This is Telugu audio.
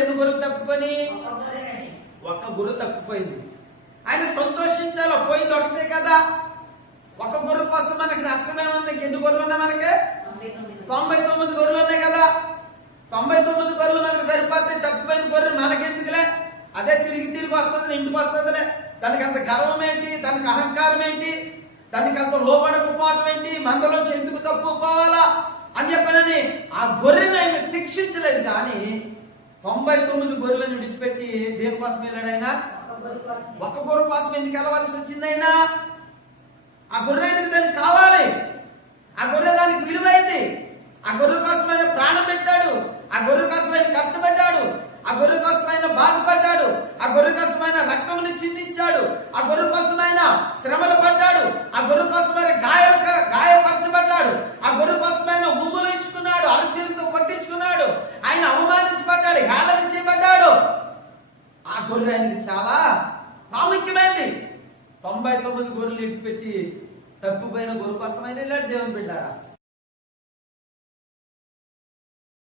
ఎన్ని గొర్రెలు తప్పిపోయి? ఒక్క గొర్రె తప్పిపోయింది. ఆయన సంతోషించాలో, పోయింది ఒకటే కదా. ఒక గొర్రె కోసం మనకి నష్టమే ఉంది. ఎన్ని గొర్రెలు ఉన్నాయి మనకి? 99 గొర్రెలు ఉన్నాయి కదా. 99 గొర్రెలు మనకు సరిపోతాయి. తప్పిపోయిన గొర్రె మనకెందుకులే, అదే తిరిగి వస్తుంది, ఇంటికి వస్తుందిలే. దానికి అంత గర్వం ఏంటి, దానికి అహంకారం ఏంటి, దానికి అంత లోపడకపోవడం ఏంటి, మందలోంచి ఎందుకు తప్పుకోవాలా అని చెప్పనని ఆ గొర్రెను ఆయన శిక్షించలేదు. కానీ 99 గొర్రెలను విడిచిపెట్టి దేనికోసం వెళ్ళాడు ఆయన? ఒక్క గొర్రె కోసం ఎందుకు వెళ్ళవలసి వచ్చింది ఆయన? ఆ గొర్రె ఆయనకి దానికి కావాలి. ఆ గొర్రె దానికి విలువైంది. ఆ గొర్రె కోసం ఆయన ప్రాణం పెట్టాడు. ఆ గొర్రె కోసం ఆయన కష్టపడ్డాడు. ఆ గొర్రె కోసం ఆయన బాధపడ్డాడు. ఆ గొర్రె కోసం ఆయన రక్తముని చిందించాడు. ఆ గొర్రె కోసం ఆయన శ్రమలు పడ్డాడు. ఆ గొర్రె కోసం ఆయన గాయపరచబడ్డాడు. ఆ గొర్రె కోసం ఆయన ఉమ్ములు ఇచ్చుకున్నాడు, అరచేతితో కొట్టించుకున్నాడు, ఆయన అవమానించబడ్డాడు, హేళనించబడ్డాడు. ఆ గొర్రె ఆయనకి చాలా ప్రాముఖ్యమైనది. 99 గొర్రెలు విడిచిపెట్టి తప్పిపోయిన గొర్రె కోసం ఆయన వెళ్ళాడు. దేవుని బిడ్డారా,